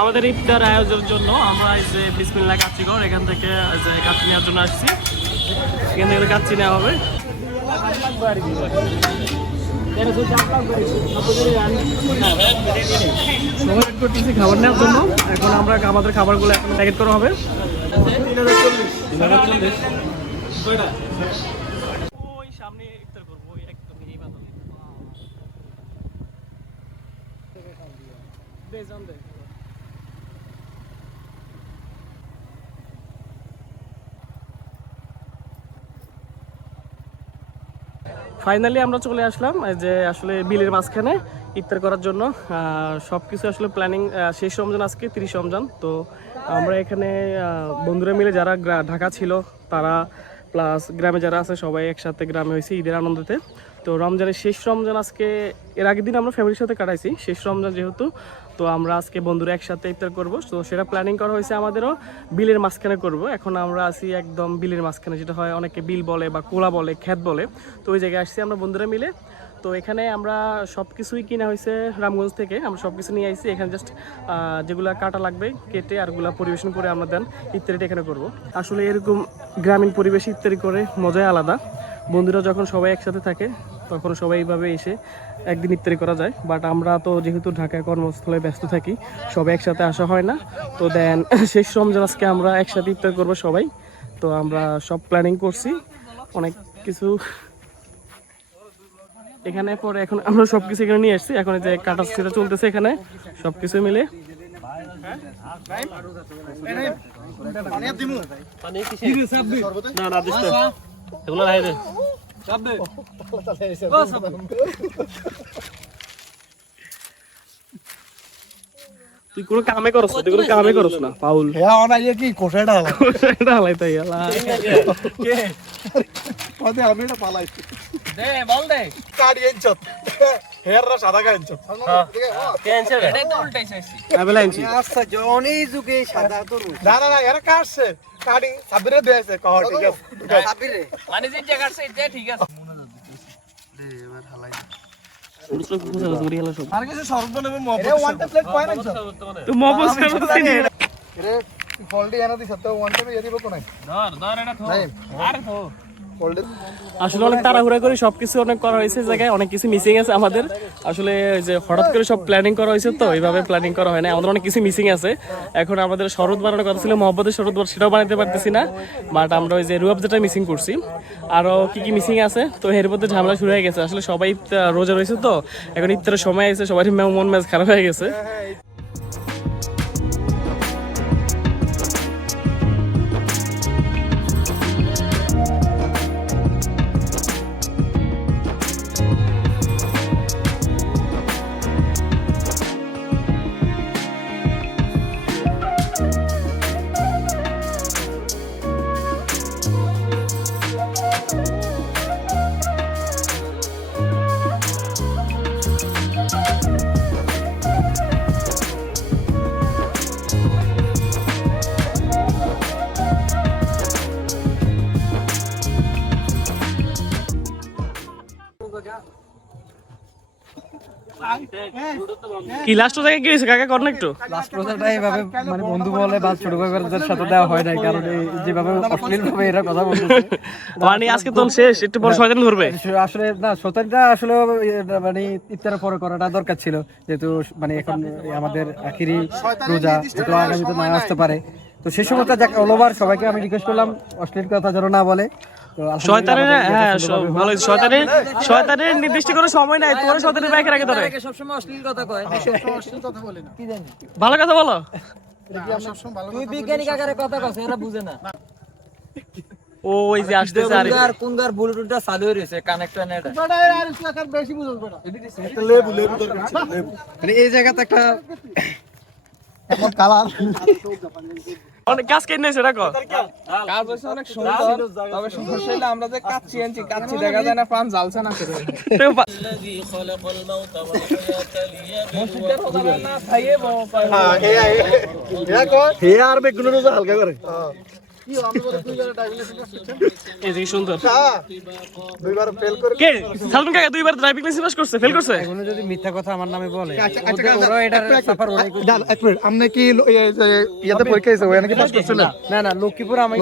আমাদের ইফতার আয়োজনের জন্য আমরা এই যে বিসমিল্লা কাচ্চিগড় এখান থেকে যে কাচ্চি নেওয়ার জন্য আসছি। এখান থেকে কাচ্চি নেওয়া হবে। খাবার নেওয়ার জন্য। এখন আমরা আমাদের খাবারগুলো এখন প্যাকেট করা হবে। সামনে করব একদম ফাইনালি আমরা চলে আসলাম যে আসলে বিলের মাঝখানে ইফতার করার জন্য। সব কিছু আসলে প্ল্যানিং শেষ রমজান আজকে, তিরিশ রমজান। তো আমরা এখানে বন্ধুরা মিলে যারা ঢাকা ছিল, তারা প্লাস গ্রামে যারা আছে, সবাই একসাথে গ্রামে হয়েছে ঈদের আনন্দতে। তো রমজানের শেষ রমজান আজকে, এর আগের দিন আমরা ফ্যামিলির সাথে কাটাইছি, শেষ রমজান যেহেতু, তো আমরা আজকে বন্ধুরা একসাথে ইফতার করব। তো সেটা প্ল্যানিং করা হয়েছে আমাদেরও, বিলের মাঝখানে করব। এখন আমরা আছি একদম বিলের মাঝখানে, যেটা হয় অনেকে বিল বলে বা কোলা বলে ক্ষেত বলে। তো ওই জায়গায় আসছি আমরা বন্ধুরা মিলে। তো এখানে আমরা সব কিছুই কিনা হয়েছে রামগঞ্জ থেকে, আমরা সব কিছু নিয়ে আইছি। এখানে জাস্ট যেগুলো কাটা লাগবে, কেটে আরগুলা পরিবেশন করে আমরা দেন ইত্যাদিটা এখানে করব। আসলে এরকম গ্রামীণ পরিবেশে ইত্যাদি করে মজাই আলাদা। বন্ধুরা যখন সবাই একসাথে থাকে তখন সবাই এইভাবে এসে একদিন ইফতারি করা যায়। বাট আমরা তো যেহেতু ঢাকায় কর্মস্থলে ব্যস্ত থাকি সবাই একসাথে আসা হয় না। তো দেন শেষ রমজান আজকে আমরা একসাথে ইফতার করব সবাই। তো আমরা সব প্ল্যানিং করছি। অনেক কিছু এখানে পরে এখন আমরা সব কিছু এখানে নিয়ে আসছি। এখন এই যে কাটা সেটা চলতেছে এখানে সব কিছু মিলে না না তুই কোনো কামে করছ তুই কোনো কামে করছ না পাউল। হ্যাঁ অনাইয়ে কি কোষাটা হলো এটা হালাই তাই হালা কদে আমি এটা পালাইছি দে বল দে। কাড়ি গা এনচত এটাই তো উল্টাই চাইছি আবেলা আনছি আচ্ছা জনি যুগে সাদা তো না না না এরা কাটছে। কাড়ি সাবিরে দেছে কহ ঠিক আছে। সাবিরে? মানে যে জায়গা আছে এটা ঠিক আছে আর কিছু সরব নেবে মব এরে ওয়ানটা প্লেট কয় না তো মবস এরে ফলডি এনে দিছ? তো ওয়ানটা বি এদি বকো নাই? ধর ধর এটা থো। নাই। থো। আসলে অনেক তাড়াহুড়া করে সবকিছু অনেক করা হয়েছে জায়গায় অনেক কিছু মিসিং আছে আমাদের। আসলে যে হঠাৎ করে সব প্ল্যানিং করা হয়েছে তো, এইভাবে প্ল্যানিং করা হয় না আমাদের অনেক কিছু মিসিং আছে। এখন আমাদের শরৎ বানানোর কথা ছিল, মহব্বতের শরৎ বার, সেটাও বানাতে পারতেছি না। বাট আমরা ওই যে রুয়াব যেটা মিসিং করছি আরও কি কি মিসিং আছে, তো এর মধ্যে ঝামেলা শুরু হয়ে গেছে। আসলে সবাই রোজা রয়েছে তো, এখন ইফতারের সময় আছে সবাই মন মেজ খারাপ হয়ে গেছে। কি লাস্ট জায়গায় কি হয়েছে কাকা একটু। লাস্ট প্রচারটা এইভাবে মানে বন্ধু বলে বা ছোট ভাইদের সাথে দেওয়া হয় নাই কারণ যেভাবে অশ্লীল ভাবে এরা কথা বলতেছে। মানে আজকে তো শেষ একটু পর শয়তান ধরবে। আসলে না শতানটা আসলে মানে ইফতারের পরে করাটা দরকার ছিল যেহেতু মানে এখন আমাদের আখিরি রোজা যেহেতু আগামীতে না আসতে পারে। তো সেই সময়টা যাক অল ওভার সবাইকে আমি রিকোয়েস্ট করলাম অশ্লীল কথা যেন না বলে। শয়তানের হ্যাঁ ভালো নির্দিষ্ট কোনো সময় নাই তোর শয়তানের বাইকে রাখে ধরে সবসময় অশ্লীল কথা কয় ভালো কথা বলো তুই বিজ্ঞানী কাকারে কথা কস এরা বুঝে না ও ওই যে আসতেছে আর কোন গার ব্লুটুথটা চালু হয়ে রয়েছে কানেক্ট হয় না এটা লেবু লেবু দরকার লেবু মানে এই জায়গাতে একটা কালার অনেক কাজ কেন সেটা কর কাজ হচ্ছে অনেক সুন্দর। তবে সমস্যা হলো আমরা যে কাচ্চি আনছি কাচ্চি দেখা যায় না পান জ্বালছে না করে হ্যাঁ এ আর বেগুনের রোজা হালকা করে। এই যে কি সুন্দর দুইবার ফেল করে কে সালমান কাকা দুইবার ড্রাইভিং লাইসেন্স পাস করছে ফেল করছে? এগুলো যদি মিথ্যা কথা আমার নামে বলে আচ্ছা, ওদের- ওরা এটা সাফার ওরাই করছে। ডান, এক মিনিট আপনি কি লো- এই যে ইয়াতে পরীক্ষা হয়েছে ওখানে কি পাস করছিলেন না? না লক্ষ্মীপুর আমি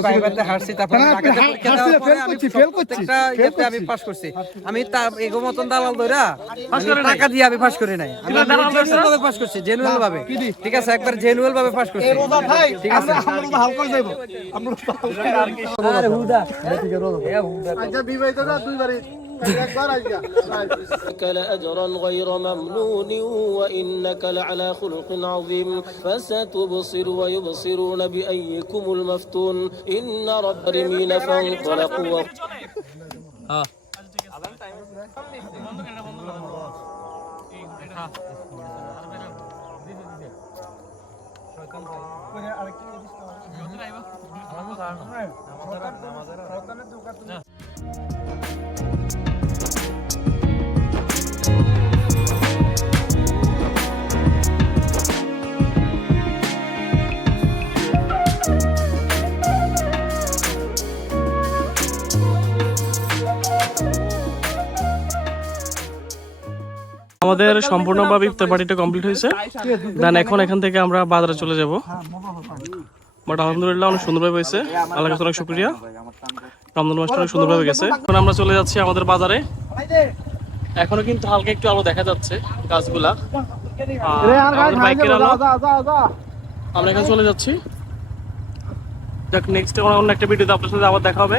এগো মতন দালাল ধরা টাকা দিয়ে আমি পাস করি নাই। আমি পাস করছি জেনুয়াল ভাবে ঠিক আছে একবার জেনুয়াল ভাবে পাস করছি ঠিক আছে। আমরা যাইবো। আমরা আরে হুদা আচ্ছা বিবাহিত না দুইবারই একবার আইয়া إنك لأجرا غير ممنون وإنك لعلى خلق عظيم فستبصر ويبصرون بأيكم المفتون إن رب رمين فانطلقوا আমাদের সম্পূর্ণভাবে ইফতার পার্টিটা কমপ্লিট হয়েছে। দেন এখন এখান থেকে আমরা বাজারে চলে যাব। বাট আলহামদুলিল্লাহ অনেক সুন্দরভাবে হয়েছে। আল্লাহ কাছে অনেক শুক্রিয়া। রমজান মাসটা অনেক সুন্দরভাবে গেছে। এখন আমরা চলে যাচ্ছি আমাদের বাজারে। এখনও কিন্তু হালকা একটু আলো দেখা যাচ্ছে গাছগুলা। বাইকের আলো। আমরা এখন চলে যাচ্ছি। দেখ নেক্সট অন্য একটা ভিডিওতে আপনার সাথে আবার দেখা হবে।